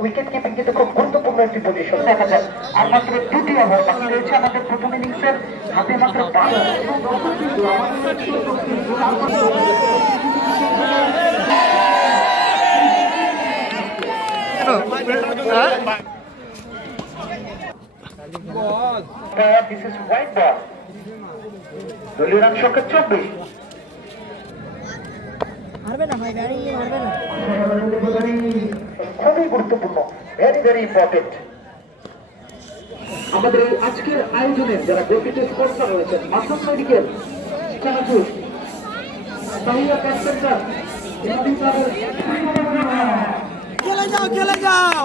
Wicket keeping কিন্তু খুব গুরুত্বপূর্ণ একটি পজিশন দেখা যায় আর মাত্র দুটি ওভার বাকি রয়েছে আমাদের প্রথম ইনিংসের হাতে মাত্র দিস ইজ হোয়াইট বল দলীয় রান সংখ্যা চব্বিশ মারবে না ভাই ব্যাটিং নিয়ে মারবে না। খুবই গুরুত্বপূর্ণ ভেরি ভেরি ইম্পর্টেন্ট আমাদের এই আজকের আয়োজনের যারা ডেপুটি স্পন্সর রয়েছেন মাসুদ মেডিকেল চানাচুর তাহিয়া ক্যাশ সেন্টার খেলে যাও খেলে যাও।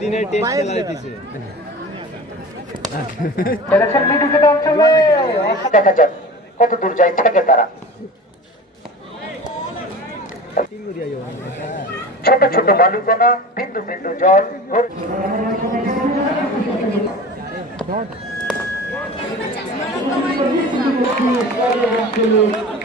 দিনের টেস্ট খেলা দিতেছে দেখেছেন মিডিকেট অঞ্চলে দেখা যাক কত দূর যায় থেকে তারা ছোট ছোট বালুকণা বিন্দু বিন্দু জল ঘুর-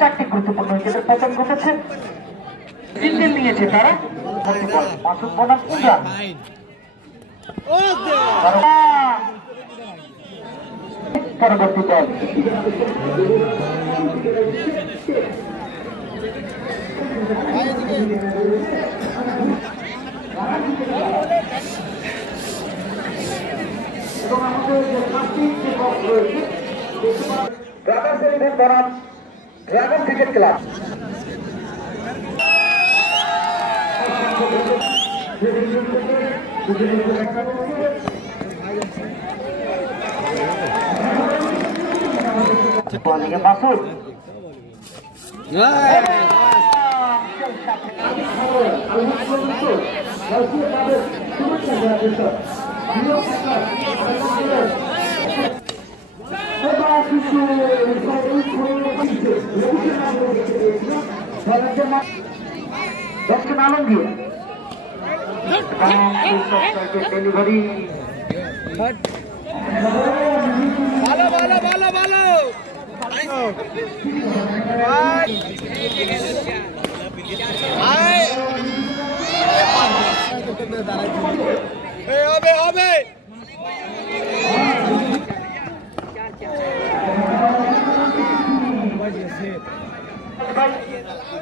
চারটি গুরুত্বপূর্ণ উইকেটের পতন ঘটেছে। নিয়েছে তারা মাসুদ বনাম ইমরান পরবর্তী আমাদের যে পাঁচটি বনাম dragon cricket club bowling Masud দর্শন আলমগীর ডেলিভারি ভালো ভালো ভালো ভালো হবে হবে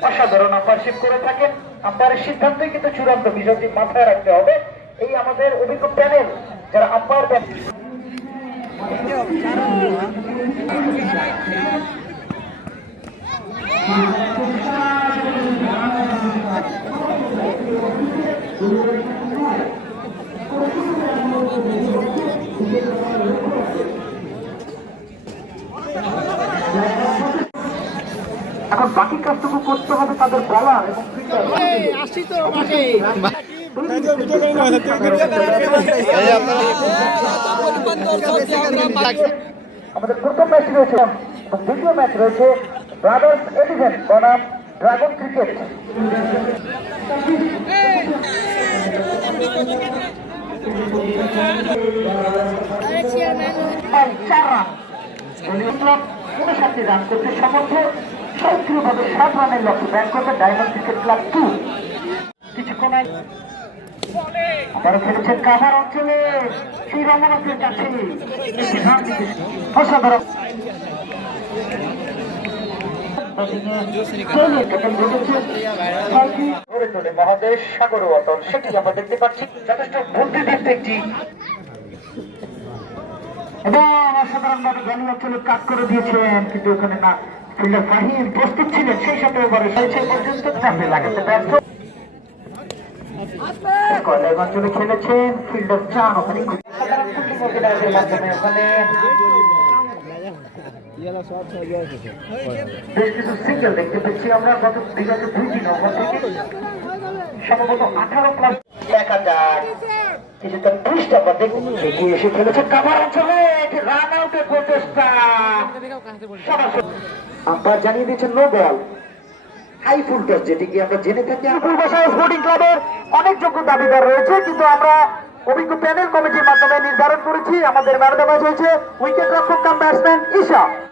অসাধারণ আম্পায়ারশিপ করে থাকেন। আম্পায়ারের সিদ্ধান্তই কিন্তু চূড়ান্ত বিষয়টি মাথায় রাখতে হবে। এই আমাদের অভিজ্ঞ প্যানেল যারা আম্পায়ার এখন বাকি কাজটুকু করতে হবে তাদের বলার এবং আমাদের প্রথম ম্যাচ রয়েছে এবং দ্বিতীয় ম্যাচ রয়েছে ব্রাদার্স এলিভেন বনাম ড্রাগন ক্রিকেট চার রান উনষাটটি রান করতে সমর্থ। সক্রিয়ভাবে সাত রানের লক্ষ্যে ব্যাট ডায়মন্ড ক্রিকেট ক্লাব টু কিছুক্ষণ আগে খেলেছেন কামার অঞ্চলে সেই রমনাথের কাছে। অসাধারণ। মহাদেশ, সাগর সেটি আমরা দেখতে পাচ্ছি। যথেষ্ট বুদ্ধিদীপ্ত একটি। এবং অসাধারণ ভাবে জ্ঞানী অঞ্চলে কাজ করে দিয়েছেন কিন্তু ওখানে না। ফিল্ডার ফাহিম প্রস্তুত ছিলেন সেই সাথে শেষ পর্যন্ত চাপে লাগাতে ব্যর্থ। কলেজ অঞ্চলে খেলেছেন ফিল্ডার চান ওখানে। খুব সাধারণ কুটুম্ব অধিনায়কের মাধ্যমে ওখানে বেশ কিছু সিঙ্গেল দেখতে পেয়েছি আমরা। গত বিগত দুই দিন ওভার থেকে সম্ভবত আঠারো প্লাস দেখা যাক কিছুটা টুইস্ট আমরা দেখতে এগিয়ে এসে ফেলেছে কামার অঞ্চলে। রান আউটের প্রচেষ্টা। আম্পায়ার জানিয়ে দিয়েছেন no ball high full toss যেটিকে আমরা জেনে থাকি। পূর্বাশয় স্পোর্টিং ক্লাবের অনেক যোগ্য দাবিদার রয়েছে, কিন্তু আমরা অভিজ্ঞ প্যানেল কমিটির মাধ্যমে নির্ধারণ করেছি। আমাদের ম্যান অফ হয়েছে উইকেট রক্ষক কাম ব্যাটসম্যান ঈশা।